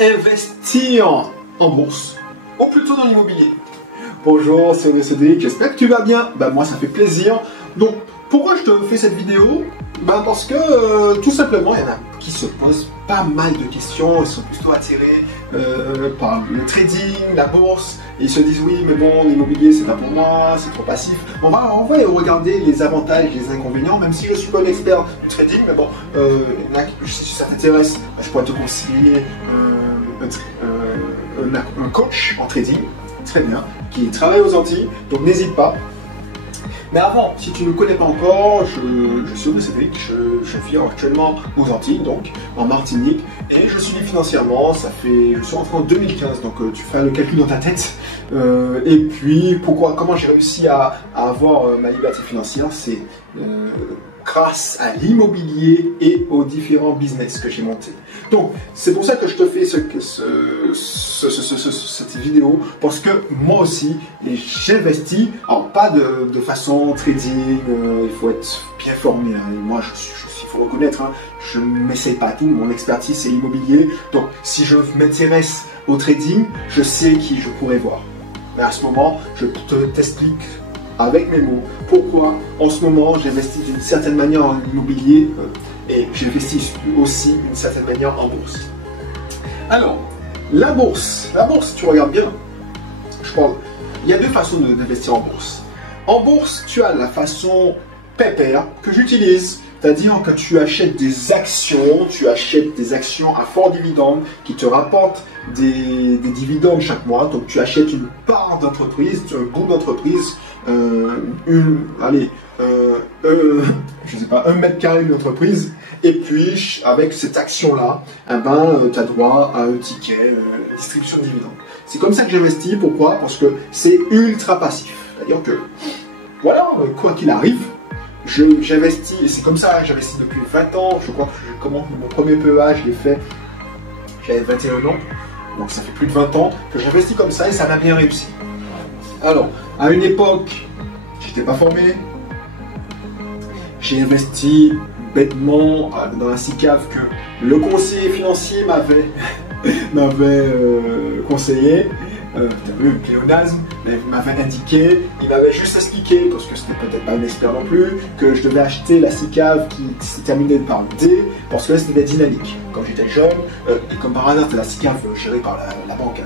investir en bourse, ou plutôt dans l'immobilier. Bonjour, c'est Cédric, j'espère que tu vas bien. Moi ça fait plaisir. Donc pourquoi je te fais cette vidéo? Parce que tout simplement il y en a qui se posent pas mal de questions, ils sont plutôt attirés par le trading, la bourse, et ils se disent oui mais bon l'immobilier c'est pas pour moi, c'est trop passif. On va regarder les avantages, les inconvénients, même si je suis pas l'expert du trading, mais bon, si ça t'intéresse, je pourrais te conseiller un coach en trading, très bien, qui travaille aux Antilles, donc n'hésite pas. Mais avant, si tu ne me connais pas encore, je suis Cédric, je vis actuellement aux Antilles, donc en Martinique, et je suis libre financièrement, je suis rentré en 2015, donc tu feras le calcul dans ta tête. Et puis, comment j'ai réussi à avoir ma liberté financière, c'est grâce à l'immobilier et aux différents business que j'ai montés. Donc, c'est pour ça que je te fais cette vidéo, parce que moi aussi, j'investis, alors pas de façon trading, il faut être bien formé, hein. Moi, il faut reconnaître, hein, je ne m'essaye pas tout, mon expertise c'est l'immobilier, donc si je m'intéresse au trading, je sais qui je pourrais voir. Mais à ce moment, je t'explique avec mes mots pourquoi en ce moment j'investis d'une certaine manière en immobilier et j'investis aussi d'une certaine manière en bourse. Alors, la bourse, tu regardes bien, il y a deux façons d'investir en bourse. En bourse, tu as la façon pépère que j'utilise, c'est-à-dire que tu achètes des actions, à fort dividende qui te rapportent des dividendes chaque mois. Donc tu achètes une part d'entreprise, un bout d'entreprise, je sais pas, 1 mètre carré d'entreprise, et puis avec cette action-là, tu as droit à un ticket, distribution de dividendes. C'est comme ça que j'investis. Pourquoi? Parce que c'est ultra passif. C'est-à-dire que, voilà, quoi qu'il arrive, j'investis, et c'est comme ça, j'investis depuis 20 ans. Je crois que mon premier PEA, je l'ai fait, j'avais 21 ans, donc ça fait plus de 20 ans que j'investis comme ça et ça m'a bien réussi. Alors, à une époque, j'étais pas formé, j'ai investi bêtement dans la SICAV que le conseiller financier m'avait conseillé. T'as vu, le pléonasme, il m'avait indiqué, il m'avait juste expliqué, parce que c'était peut-être pas un expert non plus, que je devais acheter la SICAV qui se terminait par D, parce que là c'était dynamique. Quand j'étais jeune, et comme par hasard, c'était la SICAV gérée par la banque.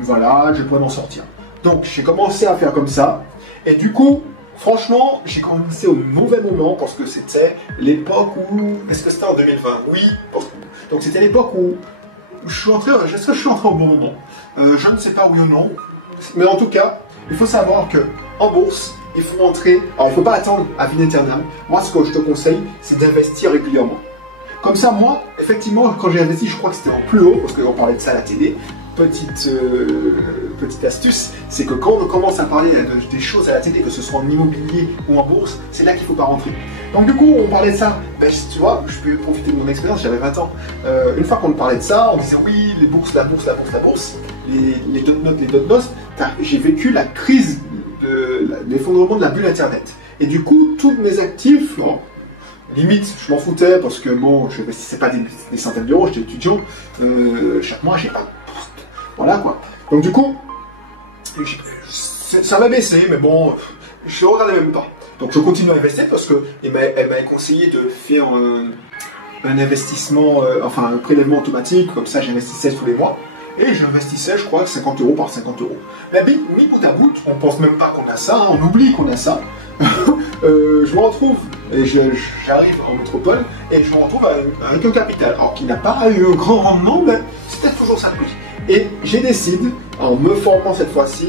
Voilà, je pourrais m'en sortir. Donc j'ai commencé à faire comme ça, et du coup, franchement, j'ai commencé au mauvais moment, parce que c'était l'époque où... Est-ce que c'était en 2020? Oui, donc c'était l'époque où est-ce que je suis entré au bon moment? Je ne sais pas oui ou non, mais en tout cas, il faut savoir que en bourse, il faut entrer. Alors, il ne faut pas attendre à vie éternelle. Moi, ce que je te conseille, c'est d'investir régulièrement. Comme ça, moi, effectivement, quand j'ai investi, je crois que c'était en plus haut, parce qu'on parlait de ça à la télé. Petite astuce, c'est que quand on commence à parler des choses à la télé, que ce soit en immobilier ou en bourse, c'est là qu'il ne faut pas rentrer. Donc du coup, on parlait de ça. Tu vois, je peux profiter de mon expérience, j'avais 20 ans. Une fois qu'on parlait de ça, on disait oui, les bourses, la bourse, les dot notes. J'ai vécu la crise de l'effondrement de la bulle Internet. Et du coup, tous mes actifs, limite, je m'en foutais parce que bon, je n'investissais pas des centaines d'euros, j'étais étudiant. Chaque mois, j'ai pas. Voilà quoi. Donc du coup, ça m'a baissé, mais bon, je ne regardais même pas. Donc je continue à investir parce qu'elle m'a conseillé de faire un investissement, un prélèvement automatique, comme ça j'investissais tous les mois. Et j'investissais, je crois, 50 euros par 50 euros. Mais mis bout à bout, on pense même pas qu'on a ça, hein, on oublie qu'on a ça. Je me retrouve, et j'arrive en métropole, et je me retrouve avec un capital. Alors qui n'a pas eu un grand rendement, mais c'était toujours ça de plus. Et j'ai décidé, en me formant cette fois-ci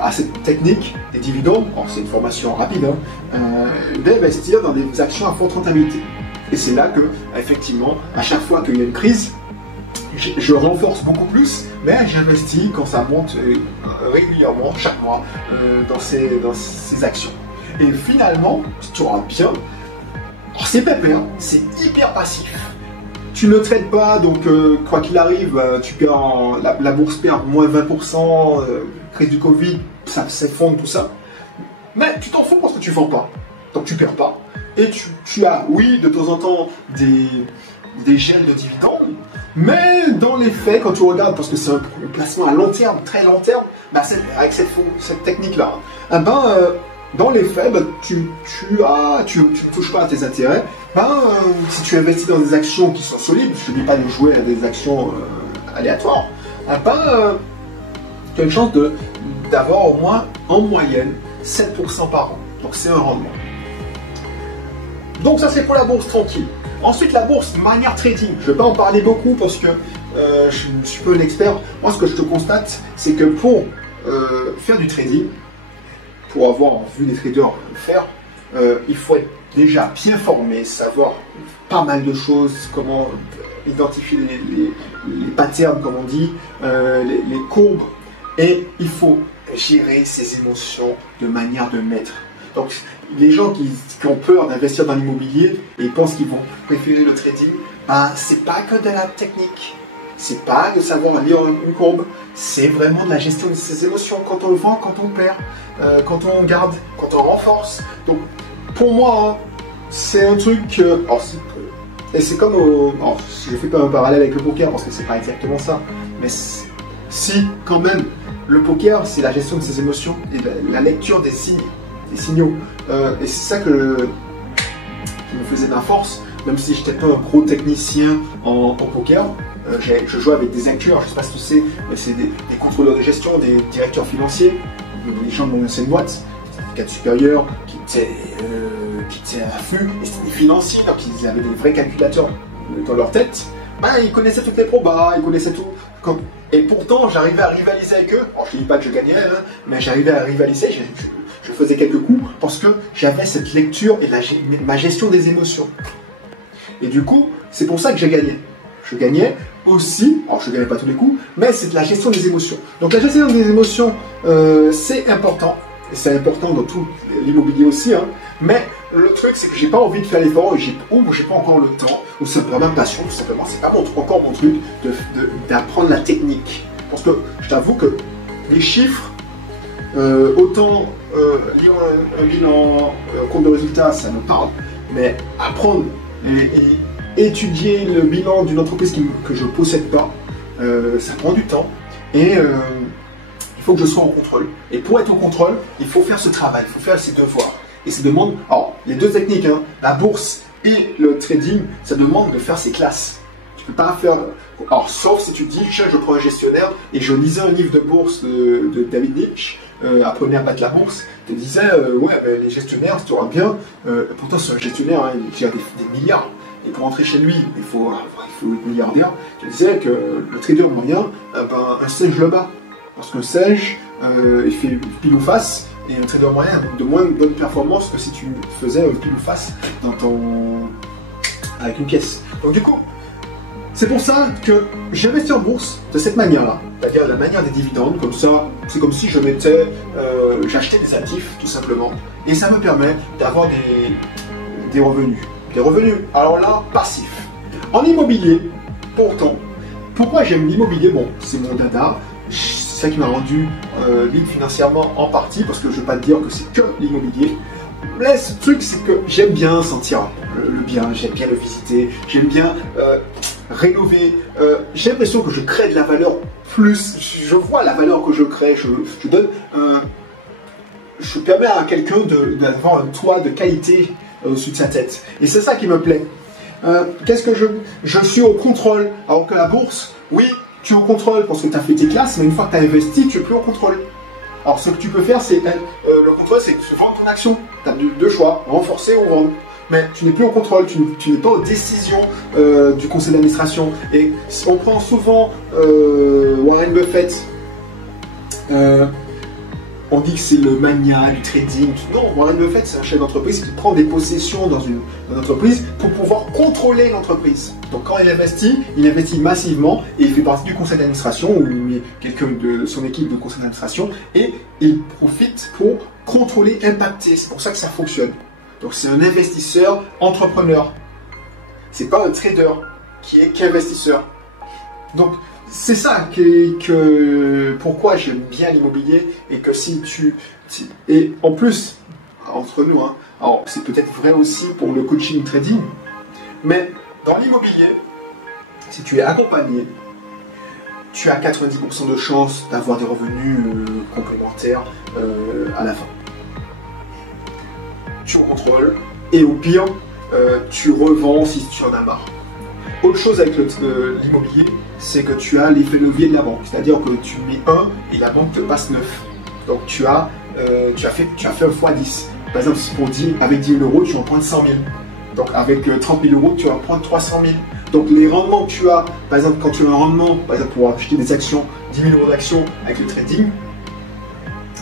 à cette technique des dividendes, c'est une formation rapide, d'investir dans des actions à forte rentabilité. Et c'est là que, effectivement, à chaque fois qu'il y a une crise, je renforce beaucoup plus, mais j'investis quand ça monte régulièrement, chaque mois, dans ces actions. Et finalement, tu auras bien, c'est pépère, c'est hyper passif. Tu ne traites pas, donc quoi qu'il arrive, tu perds la bourse perd moins 20%, crise du Covid, ça s'effondre, tout ça. Mais tu t'en fous parce que tu ne vends pas, donc tu ne perds pas. Et tu as, oui, de temps en temps, des gels de dividendes, mais dans les faits, quand tu regardes, parce que c'est un placement à long terme, très long terme, bah avec cette technique-là, dans les faits, tu ne touches pas à tes intérêts. Si tu investis dans des actions qui sont solides, je ne dis pas de jouer à des actions aléatoires, tu as une chance d'avoir au moins en moyenne 7% par an. Donc c'est un rendement. Donc ça c'est pour la bourse tranquille. Ensuite la bourse de manière trading. Je ne vais pas en parler beaucoup parce que je ne suis pas un expert. Moi ce que je te constate, c'est que pour faire du trading, pour avoir vu des traders le faire, il faut être déjà bien formé, savoir pas mal de choses, comment identifier les patterns comme on dit, les courbes, et il faut gérer ses émotions de manière de maître. Donc les gens qui ont peur d'investir dans l'immobilier et pensent qu'ils vont préférer le trading, c'est pas que de la technique, c'est pas de savoir lire une courbe, c'est vraiment de la gestion de ses émotions, quand on vend, quand on perd, quand on garde, quand on renforce. Donc pour moi, c'est un truc, et c'est comme je fais pas un parallèle avec le poker parce que c'est pas exactement ça, mais si quand même le poker c'est la gestion de ses émotions et la lecture des signaux, et c'est ça qui me faisait ma force, même si je n'étais pas un gros technicien en poker. Je joue avec des acteurs, je ne sais pas si tu sais, c'est des contrôleurs de gestion, des directeurs financiers, les gens de mon ancienne boîte, des cadres supérieurs qui étaient à l'affût, et c'était des financiers, donc ils avaient des vrais calculateurs dans leur tête. Ils connaissaient toutes les probas, ils connaissaient tout. Et pourtant, j'arrivais à rivaliser avec eux. Alors, je ne dis pas que je gagnais, mais j'arrivais à rivaliser. Je faisais quelques coups parce que j'avais cette lecture et ma gestion des émotions. Et du coup, c'est pour ça que j'ai gagné. Je gagnais aussi, alors je ne gagnais pas tous les coups, mais c'est de la gestion des émotions. Donc la gestion des émotions, c'est important. Et c'est important dans tout l'immobilier aussi. Mais le truc, c'est que j'ai pas envie de faire l'effort, ou j'ai pas encore le temps, ou c'est pas ma passion, tout simplement. C'est pas encore mon truc d'apprendre la technique. Parce que je t'avoue que les chiffres, autant lire un bilan, un compte de résultats, ça me parle, mais apprendre et étudier le bilan d'une entreprise que je ne possède pas, ça prend du temps, et il faut que je sois en contrôle. Et pour être en contrôle, il faut faire ce travail, il faut faire ses devoirs. Et ça demande, alors les deux techniques, la bourse et le trading, ça demande de faire ses classes. Tu peux pas faire, alors sauf si tu dis, je prends un gestionnaire, et je lisais un livre de bourse de David Lynch, Apprenez à battre la bourse, te disait, les gestionnaires, tu auras bien, pourtant c'est un gestionnaire, il a des milliards, et pour entrer chez lui, il faut être milliardaire. Tu disais que le trader moyen, un sage le bat, parce qu'un sage, il fait pile ou face, et un trader moyen a de moins de bonne performance que si tu faisais un pile ou face avec une pièce. Donc du coup, c'est pour ça que j'investis en bourse de cette manière-là, c'est-à-dire la manière des dividendes, comme ça, c'est comme si j'achetais des actifs, tout simplement, et ça me permet d'avoir des revenus. Des revenus, alors là, passifs. En immobilier, pourtant, pourquoi j'aime l'immobilier? Bon, c'est mon dada, c'est ça qui m'a rendu libre financièrement en partie, parce que je ne veux pas te dire que c'est que l'immobilier. Mais ce truc, c'est que j'aime bien sentir le bien, j'aime bien le visiter, j'aime bien rénover. J'ai l'impression que je crée de la valeur plus, je vois la valeur que je crée, je permets à quelqu'un d'avoir un toit de qualité au-dessus de sa tête. Et c'est ça qui me plaît. Qu'est-ce que je suis au contrôle, alors que la bourse, oui, tu es au contrôle parce que tu as fait tes classes, mais une fois que tu as investi, tu n'es plus au contrôle. Alors ce que tu peux faire, c'est le contrôle, c'est que tu vends ton action. Tu as deux choix, renforcer ou vendre. Mais tu n'es plus en contrôle, tu n'es pas aux décisions du conseil d'administration. Et on prend souvent Warren Buffett, on dit que c'est le mania du trading. Non, Warren Buffett, c'est un chef d'entreprise qui prend des possessions dans une entreprise pour pouvoir contrôler l'entreprise. Donc quand il investit massivement et il fait partie du conseil d'administration ou il met quelqu'un de son équipe de conseil d'administration et il profite pour contrôler, impacter. C'est pour ça que ça fonctionne. Donc c'est un investisseur entrepreneur. C'est pas un trader qui est qu'investisseur. Donc c'est ça pourquoi j'aime bien l'immobilier et que et en plus entre nous, alors c'est peut-être vrai aussi pour le coaching trading, mais dans l'immobilier, si tu es accompagné, tu as 90% de chances d'avoir des revenus complémentaires à la fin. Tu contrôles et au pire, tu revends si tu en as marre. Autre chose avec l'immobilier, c'est que tu as l'effet levier de la banque, c'est-à-dire que tu mets 1 et la banque te passe 9. Donc tu as fait un fois 10. Par exemple, avec 10 000 euros, tu vas en prendre 100 000. Donc avec 30 000 euros, tu vas en prendre 300 000. Donc les rendements que tu as, par exemple, quand tu as un rendement, par exemple pour acheter des actions, 10 000 euros d'actions avec le trading,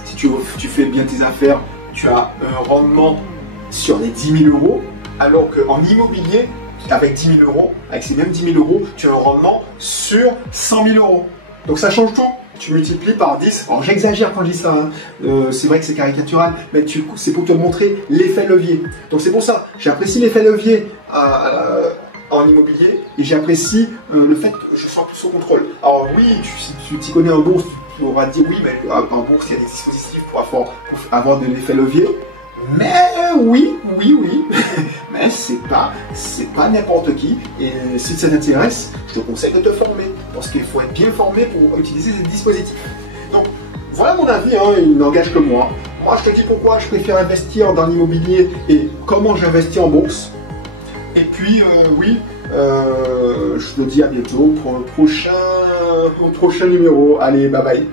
si tu fais bien tes affaires, tu as un rendement sur les 10 000 euros, alors qu'en immobilier, avec 10 000 euros, avec ces mêmes 10 000 euros, tu as un rendement sur 100 000 euros. Donc ça change tout. Tu multiplies par 10. Alors j'exagère quand je dis ça, hein. C'est vrai que c'est caricatural, mais c'est pour te montrer l'effet levier. Donc c'est pour ça, j'apprécie l'effet levier en immobilier et j'apprécie le fait que je sois plus au contrôle. Alors oui, si tu t'y connais en bourse, tu pourras dire oui, mais en bourse il y a des dispositifs pour avoir de l'effet levier. Mais oui, mais c'est pas n'importe qui. Et si ça t'intéresse, je te conseille de te former parce qu'il faut être bien formé pour utiliser ces dispositifs. Donc voilà mon avis, hein, il n'engage que moi. Moi je te dis pourquoi je préfère investir dans l'immobilier et comment j'investis en bourse. Et puis je te dis à bientôt pour au prochain numéro. Allez, bye bye.